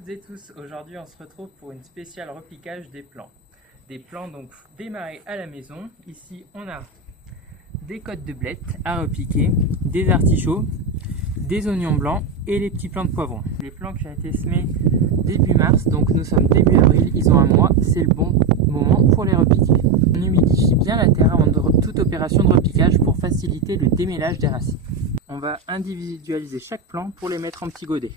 toutes et tous, aujourd'hui on se retrouve pour une spéciale repiquage des plants. Des plants donc démarrés à la maison. Ici on a des côtes de blettes à repiquer, des artichauts, des oignons blancs et les petits plants de poivrons. Les plants qui ont été semés début mars, donc nous sommes début avril, ils ont un mois, c'est le bon moment pour les repiquer. On humidifie bien la terre avant toute opération de repiquage pour faciliter le démêlage des racines. On va individualiser chaque plant pour les mettre en petits godets.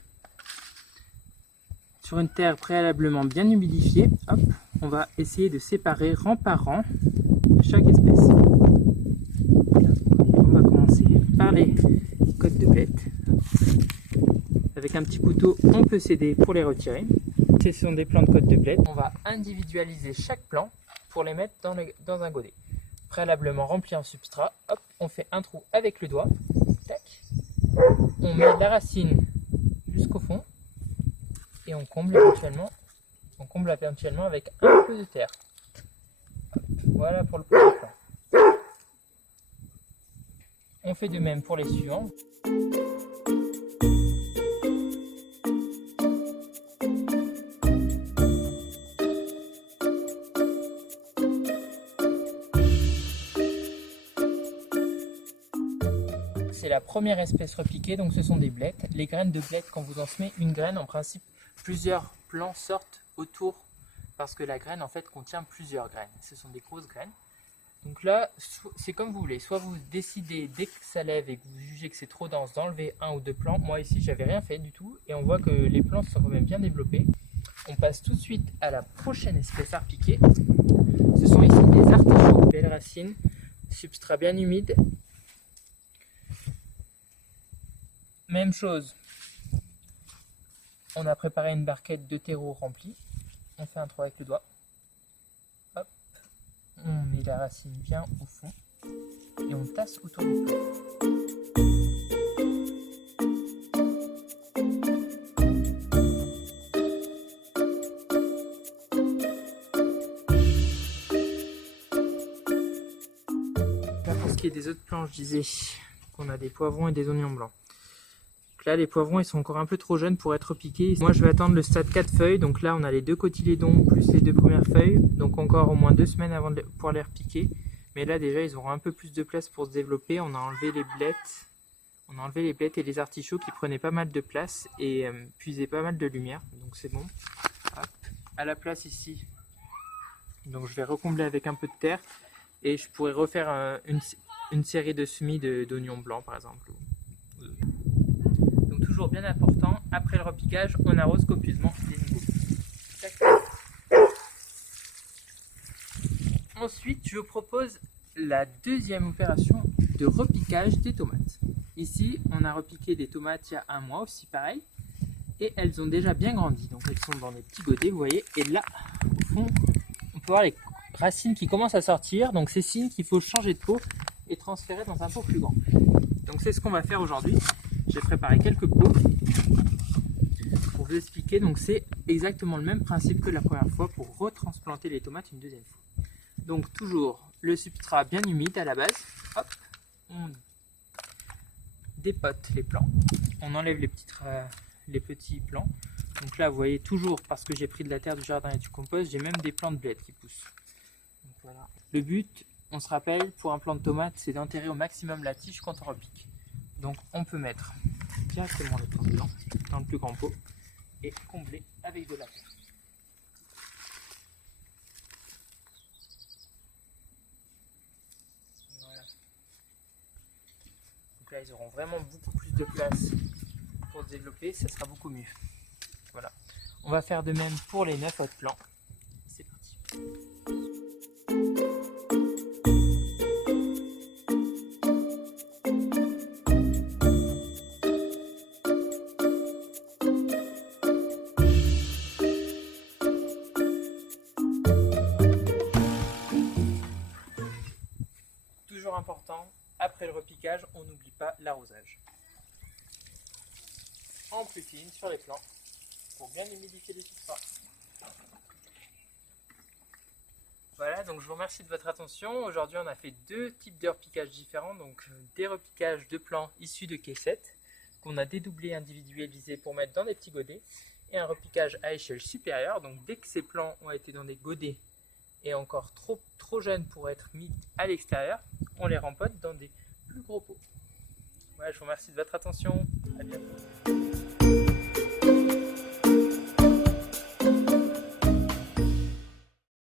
Sur une terre préalablement bien humidifiée, hop, on va essayer de séparer rang par rang chaque espèce. On va commencer par les côtes de blettes. Avec un petit couteau, on peut s'aider pour les retirer. Ce sont des plants de côtes de blettes. On va individualiser chaque plant pour les mettre dans un godet. Préalablement rempli en substrat, hop, on fait un trou avec le doigt. Tac. On met la racine jusqu'au fond. Et on comble éventuellement avec un peu de terre. Voilà pour le premier plan. On fait de même pour les suivants. C'est la première espèce repiquée, donc ce sont des blettes. Les graines de blettes, quand vous en semez une graine, en principe, plusieurs plants sortent autour parce que la graine en fait contient plusieurs graines. Ce sont des grosses graines. Donc là, c'est comme vous voulez. Soit vous décidez dès que ça lève et que vous jugez que c'est trop dense d'enlever un ou deux plants. Moi ici, j'avais rien fait du tout et on voit que les plants sont quand même bien développés. On passe tout de suite à la prochaine espèce à repiquer. Ce sont ici des artichauts, belles racines, substrat bien humide. Même chose. On a préparé une barquette de terreau remplie. On fait un trou avec le doigt. Hop. On met la racine bien au fond. Et on tasse autour du plant. Là, pour ce qui est des autres plants, je disais qu'on a des poivrons et des oignons blancs. Là, les poivrons, ils sont encore un peu trop jeunes pour être piqués. Moi, je vais attendre le stade 4 feuilles. Donc là, on a les deux cotylédons plus les deux premières feuilles. Donc encore au moins 2 semaines avant de pouvoir les repiquer. Mais là, déjà, ils auront un peu plus de place pour se développer. On a enlevé les blettes. On a enlevé les blettes et les artichauts qui prenaient pas mal de place et puisaient pas mal de lumière. Donc c'est bon. Hop. À la place ici. Donc je vais recombler avec un peu de terre. Et je pourrais refaire une série de semis d'oignons blancs, par exemple. Toujours bien important, après le repiquage, on arrose copieusement les nouveaux. Ensuite, je vous propose la deuxième opération de repiquage des tomates. Ici, on a repiqué des tomates il y a un mois aussi, pareil. Et elles ont déjà bien grandi, donc elles sont dans des petits godets, vous voyez. Et là, au fond, on peut voir les racines qui commencent à sortir. Donc c'est signe qu'il faut changer de pot et transférer dans un pot plus grand. Donc c'est ce qu'on va faire aujourd'hui. J'ai préparé quelques pots pour vous expliquer. Donc c'est exactement le même principe que la première fois pour retransplanter les tomates une deuxième fois. Donc toujours le substrat bien humide à la base. Hop, on dépote les plants. On enlève les petits plants. Donc là vous voyez toujours, parce que j'ai pris de la terre du jardin et du compost, j'ai même des plants de bled qui poussent. Donc, voilà. Le but, on se rappelle, pour un plant de tomate, c'est d'enterrer au maximum la tige quand on repique. Donc on peut mettre directement le plant blanc dans le plus grand pot et combler avec de la terre. Voilà. Donc là ils auront vraiment beaucoup plus de place pour se développer, ça sera beaucoup mieux. Voilà. On va faire de même pour les 9 autres plants. C'est parti. Toujours important, après le repiquage, on n'oublie pas l'arrosage. En plus fine sur les plants pour bien humidifier les substrats. Voilà, donc je vous remercie de votre attention. Aujourd'hui, on a fait deux types de repiquages différents, donc des repiquages de plants issus de caissettes. qu'on a dédoublé, individualisé pour mettre dans des petits godets, et un repiquage à échelle supérieure. Donc dès que ces plants ont été dans des godets et encore trop jeunes pour être mis à l'extérieur, on les rempote dans des plus gros pots. Voilà, je vous remercie de votre attention. À bientôt.